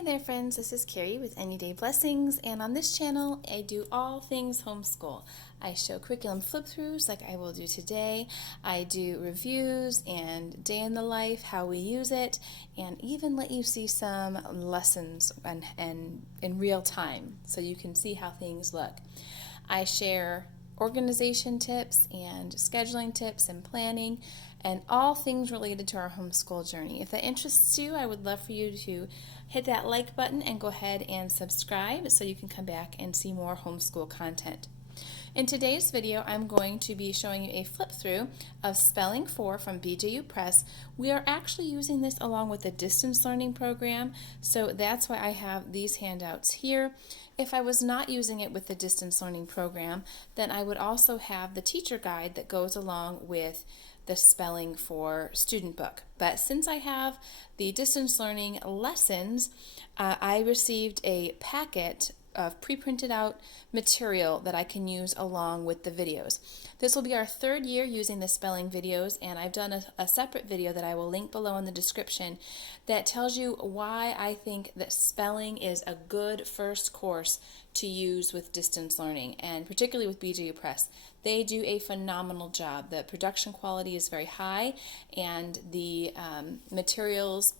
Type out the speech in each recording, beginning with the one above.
Hey there friends, this is Carrie with Any Day Blessings, and on this channel I do all things homeschool. I show curriculum flip-throughs like I will do today. I do reviews and day in the life, how we use it, and even let you see some lessons and in real time so you can see how things look. I share organization tips and scheduling tips and planning and all things related to our homeschool journey. If that interests you, I would love for you to hit that like button and go ahead and subscribe so you can come back and see more homeschool content. In today's video, I'm going to be showing you a flip through of Spelling 4 from BJU Press. We are actually using this along with the distance learning program, so that's why I have these handouts here. If I was not using it with the distance learning program, then I would also have the teacher guide that goes along with the Spelling 4 student book. But since I have the distance learning lessons, I received a packet of pre-printed out material that I can use along with the videos. This will be our third year using the spelling videos, and I've done a separate video that I will link below in the description that tells you why I think that spelling is a good first course to use with distance learning, and particularly with BJU Press. They do a phenomenal job. The production quality is very high, and the materials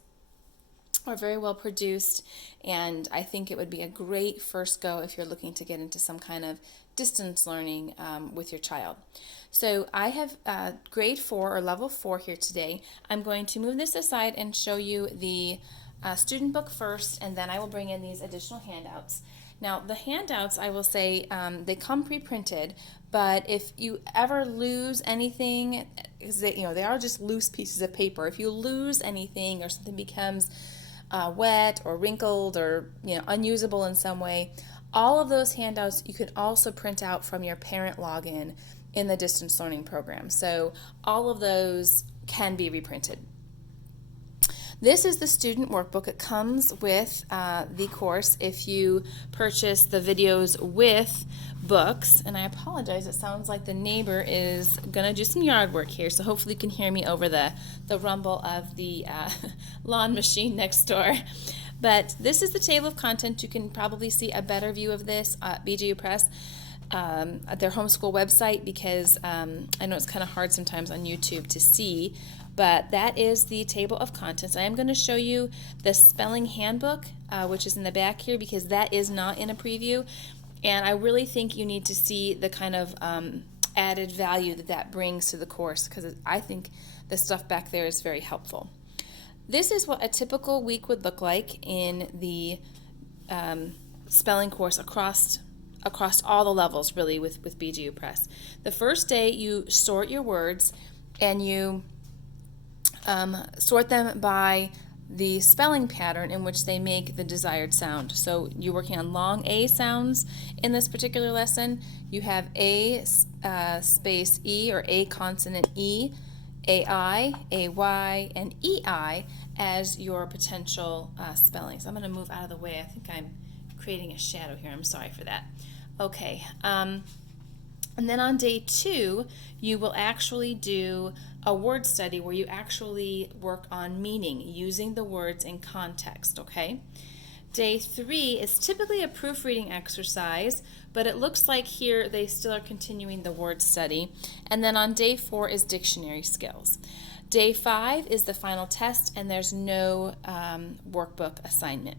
are very well produced, and I think it would be a great first go if you're looking to get into some kind of distance learning with your child. So I have grade 4 or level 4 here today. I'm going to move this aside and show you the student book first, and then I will bring in these additional handouts. Now the handouts, I will say, they come pre-printed, but if you ever lose anything, they are just loose pieces of paper. If you lose anything or something becomes wet or wrinkled or unusable in some way, all of those handouts you can also print out from your parent login in the distance learning program. So all of those can be reprinted. This is the student workbook. It comes with the course if you purchase the videos with books. And I apologize, it sounds like the neighbor is going to do some yard work here, so hopefully you can hear me over the rumble of the lawn machine next door. But this is the table of contents. You can probably see a better view of this at BJU Press at their homeschool website, because I know it's kind of hard sometimes on YouTube to see. But that is the table of contents. I am going to show you the spelling handbook, which is in the back here, because that is not in a preview. And I really think you need to see the kind of added value that brings to the course, because I think the stuff back there is very helpful. This is what a typical week would look like in the spelling course across all the levels, really, with BJU Press. The first day you sort your words, and you sort them by the spelling pattern in which they make the desired sound. So you're working on long A sounds in this particular lesson. You have A space E, or A consonant E, AI, AY, and EI as your potential spellings. I'm going to move out of the way. I think I'm creating a shadow here. I'm sorry for that. Okay. And then on day 2, you will actually do a word study where you actually work on meaning, using the words in context, okay? Day 3 is typically a proofreading exercise, but it looks like here they still are continuing the word study. And then on day 4 is dictionary skills. Day 5 is the final test, and there's no workbook assignment.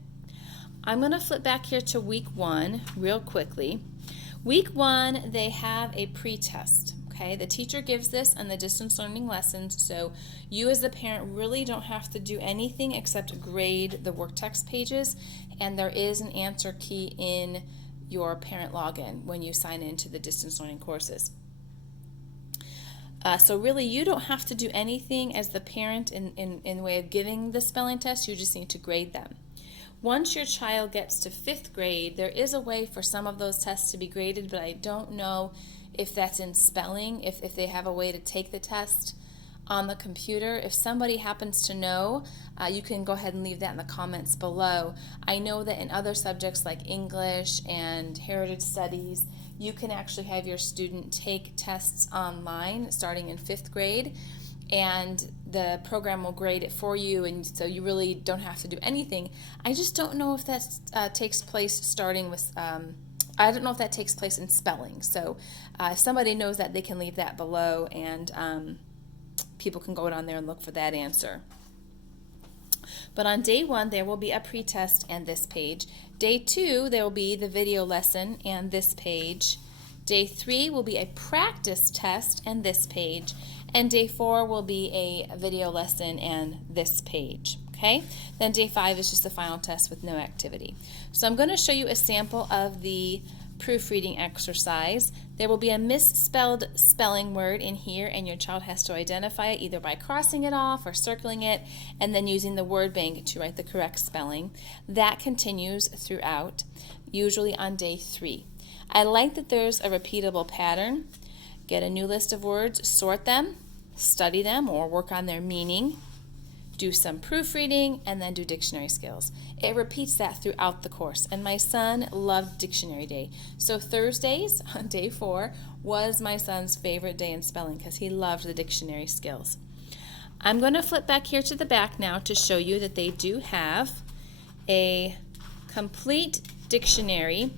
I'm going to flip back here to week 1 real quickly. Week 1, they have a pre-test. Okay, the teacher gives this in the distance learning lessons, so you as the parent really don't have to do anything except grade the work text pages, and there is an answer key in your parent login when you sign into the distance learning courses. So really you don't have to do anything as the parent in the way of giving the spelling test. You just need to grade them. Once your child gets to 5th grade, there is a way for some of those tests to be graded, but I don't know if that's in spelling, if they have a way to take the test on the computer. If somebody happens to know, you can go ahead and leave that in the comments below. I know that in other subjects like English and Heritage Studies, you can actually have your student take tests online starting in 5th grade, and the program will grade it for you, and so you really don't have to do anything. I just don't know if that takes place starting with, I don't know if that takes place in spelling. So if somebody knows that, they can leave that below, and people can go down there and look for that answer. But on day 1, there will be a pretest and this page. Day 2, there will be the video lesson and this page. Day 3 will be a practice test and this page. And day 4 will be a video lesson and this page. Okay? Then day 5 is just the final test with no activity. So I'm going to show you a sample of the proofreading exercise. There will be a misspelled spelling word in here, and your child has to identify it either by crossing it off or circling it and then using the word bank to write the correct spelling. That continues throughout, usually on day 3. I like that there's a repeatable pattern. Get a new list of words, sort them, study them or work on their meaning, do some proofreading, and then do dictionary skills. It repeats that throughout the course, and my son loved dictionary day. So Thursdays on day 4 was my son's favorite day in spelling because he loved the dictionary skills. I'm going to flip back here to the back now to show you that they do have a complete dictionary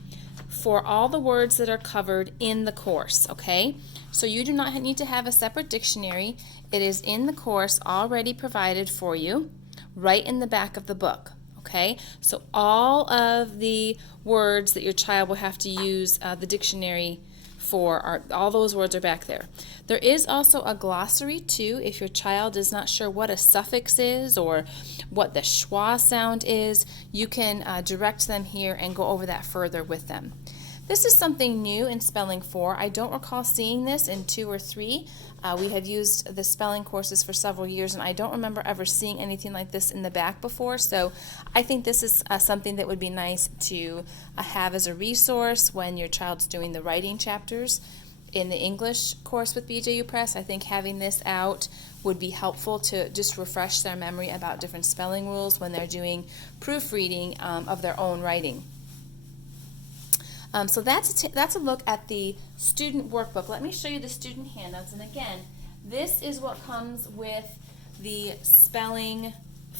for all the words that are covered in the course, okay? So you do not need to have a separate dictionary. It is in the course already provided for you right in the back of the book, okay? So all of the words that your child will have to use the dictionary for, all those words are back there. There is also a glossary too if your child is not sure what a suffix is or what the schwa sound is. You can direct them here and go over that further with them. This is something new in Spelling 4. I don't recall seeing this in 2 or 3. We have used the spelling courses for several years, and I don't remember ever seeing anything like this in the back before. So I think this is something that would be nice to have as a resource when your child's doing the writing chapters in the English course with BJU Press. I think having this out would be helpful to just refresh their memory about different spelling rules when they're doing proofreading of their own writing. So that's a look at the student workbook. Let me show you the student handouts. And again, this is what comes with the spelling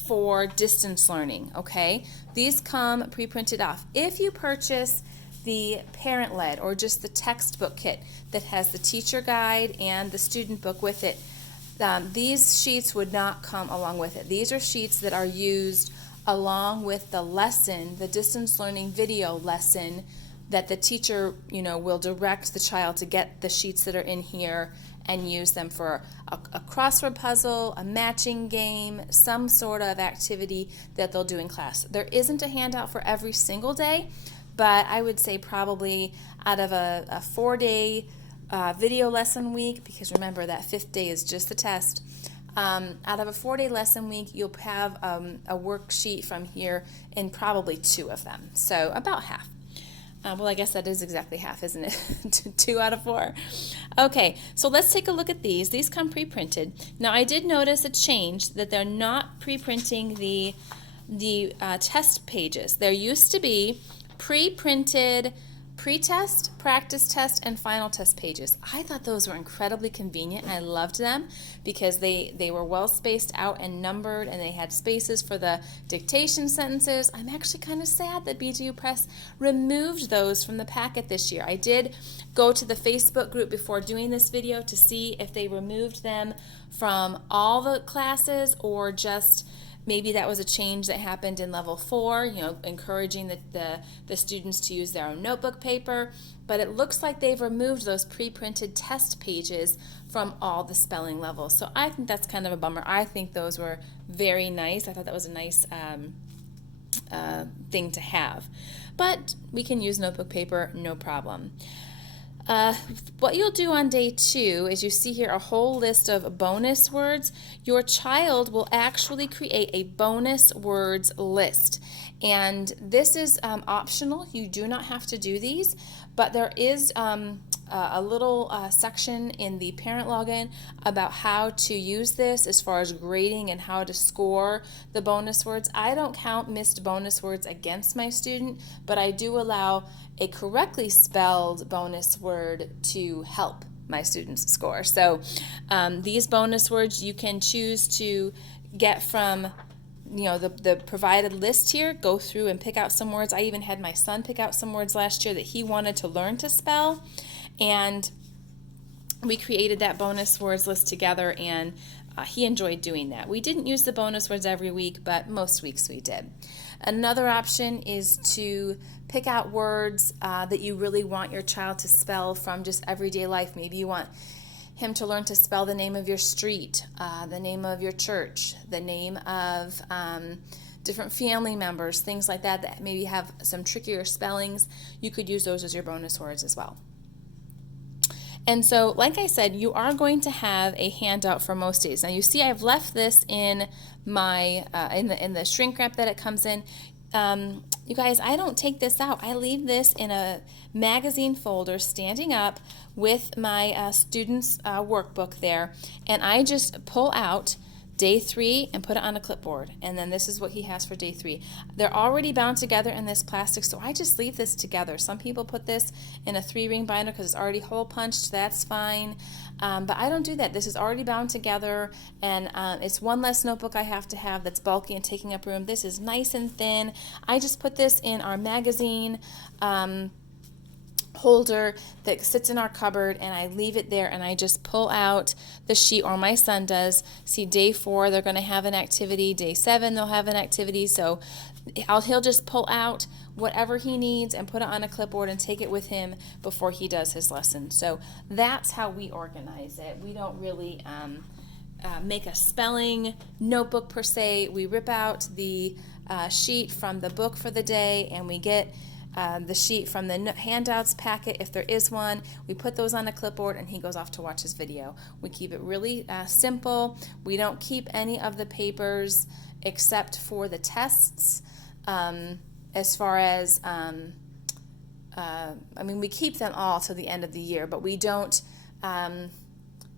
for distance learning, okay? These come pre-printed off. If you purchase the parent-led or just the textbook kit that has the teacher guide and the student book with it, these sheets would not come along with it. These are sheets that are used along with the lesson, the distance learning video lesson, that the teacher, will direct the child to get the sheets that are in here and use them for a crossword puzzle, a matching game, some sort of activity that they'll do in class. There isn't a handout for every single day, but I would say probably out of a 4-day video lesson week, because remember that 5th day is just the test, out of a 4-day lesson week, you'll have a worksheet from here in probably 2 of them, so about half. Well, I guess that is exactly half, isn't it? 2 out of 4. Okay, so let's take a look at these. These come pre-printed. Now, I did notice a change that they're not pre-printing the test pages. There used to be pre-printed pre-test, practice test, and final test pages. I thought those were incredibly convenient, and I loved them because they were well spaced out and numbered, and they had spaces for the dictation sentences. I'm actually kind of sad that BJU Press removed those from the packet this year. I did go to the Facebook group before doing this video to see if they removed them from all the classes or just maybe that was a change that happened in level 4, encouraging the students to use their own notebook paper. But it looks like they've removed those pre-printed test pages from all the spelling levels. So I think that's kind of a bummer. I think those were very nice. I thought that was a nice thing to have. But we can use notebook paper, no problem. What you'll do on day 2 is you see here a whole list of bonus words. Your child will actually create a bonus words list. And this is optional. You do not have to do these, but there is a little section in the parent login about how to use this as far as grading and how to score the bonus words. I don't count missed bonus words against my student, but I do allow a correctly spelled bonus word to help my students score. So these bonus words you can choose to get from the provided list here. Go through and pick out some words. I even had my son pick out some words last year that he wanted to learn to spell, and we created that bonus words list together, and he enjoyed doing that. We didn't use the bonus words every week, but most weeks we did. Another option is to pick out words that you really want your child to spell from just everyday life. Maybe you want him to learn to spell the name of your street, the name of your church, the name of different family members, things like that that maybe have some trickier spellings. You could use those as your bonus words as well. And so, like I said, you are going to have a handout for most days. Now, you see, I've left this in my in the shrink wrap that it comes in. You guys, I don't take this out. I leave this in a magazine folder, standing up with my students' workbook there, and I just pull out day 3 and put it on a clipboard, and then this is what he has for day 3. They're already bound together in this plastic, so I just leave this together. Some people put this in a 3-ring binder because it's already hole punched. That's fine, but I don't do that. This is already bound together, and it's one less notebook I have to have that's bulky and taking up room. This is nice and thin. I just put this in our magazine holder that sits in our cupboard, and I leave it there, and I just pull out the sheet, or my son does. See, day 4 they're going to have an activity, day 7 they'll have an activity, so he'll just pull out whatever he needs and put it on a clipboard and take it with him before he does his lesson. So that's how we organize it. We don't really make a spelling notebook per se. We rip out the sheet from the book for the day, and we get the sheet from the handouts packet, if there is one. We put those on a clipboard, and he goes off to watch his video. We keep it really simple. We don't keep any of the papers except for the tests. As far as, we keep them all till the end of the year, but we don't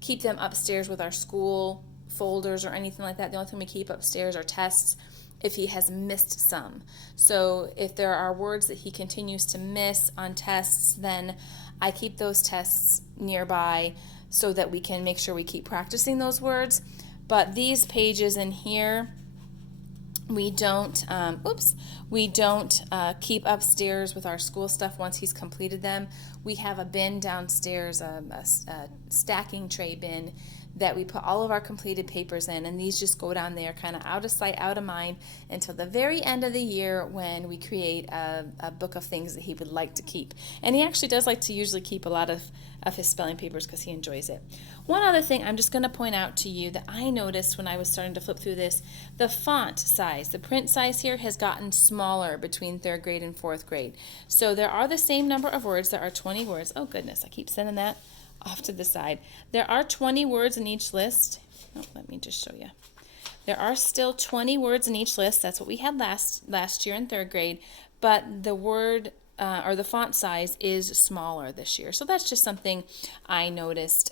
keep them upstairs with our school folders or anything like that. The only thing we keep upstairs are tests if he has missed some. So if there are words that he continues to miss on tests, then I keep those tests nearby so that we can make sure we keep practicing those words. But these pages in here, we don't keep upstairs with our school stuff once he's completed them. We have a bin downstairs, a stacking tray bin that we put all of our completed papers in, and these just go down there kind of out of sight, out of mind until the very end of the year when we create a book of things that he would like to keep. And he actually does like to usually keep a lot of his spelling papers because he enjoys it. One other thing I'm just going to point out to you that I noticed when I was starting to flip through this, the font size, the print size here has gotten smaller between 3rd grade and 4th grade. So there are the same number of words. There are 20 words. Oh goodness, I keep sending that off to the side. There are 20 words in each list. Oh, let me just show you. There are still 20 words in each list. That's what we had last year in 3rd grade, but the word or the font size is smaller this year. So that's just something I noticed,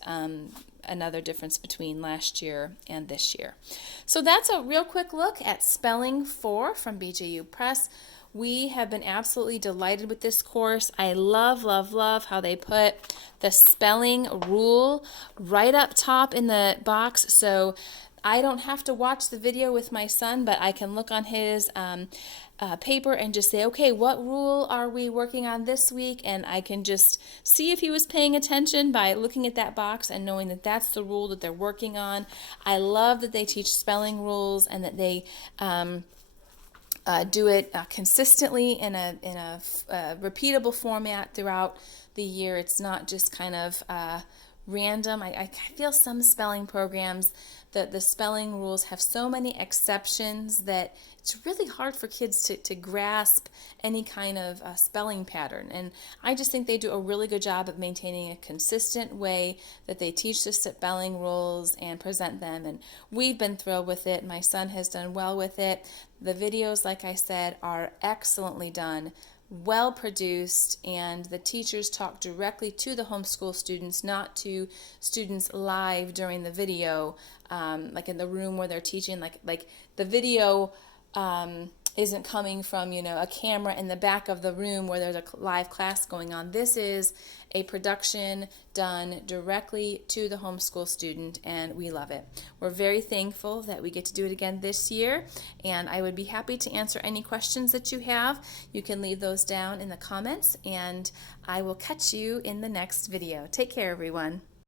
another difference between last year and this year. So that's a real quick look at Spelling 4 from BJU Press. We have been absolutely delighted with this course. I love, love, love how they put the spelling rule right up top in the box. So I don't have to watch the video with my son, but I can look on his paper and just say, okay, what rule are we working on this week? And I can just see if he was paying attention by looking at that box and knowing that that's the rule that they're working on. I love that they teach spelling rules and that they do it consistently in a repeatable format throughout the year. It's not just kind of random. I feel some spelling programs, the spelling rules have so many exceptions that it's really hard for kids to grasp any kind of spelling pattern. And I just think they do a really good job of maintaining a consistent way that they teach the spelling rules and present them. And we've been thrilled with it. My son has done well with it. The videos, like I said, are excellently done, well produced, and the teachers talk directly to the homeschool students, not to students live during the video, like in the room where they're teaching. Like the video It isn't coming from, a camera in the back of the room where there's a live class going on. This is a production done directly to the homeschool student, and we love it. We're very thankful that we get to do it again this year, and I would be happy to answer any questions that you have. You can leave those down in the comments, and I will catch you in the next video. Take care, everyone.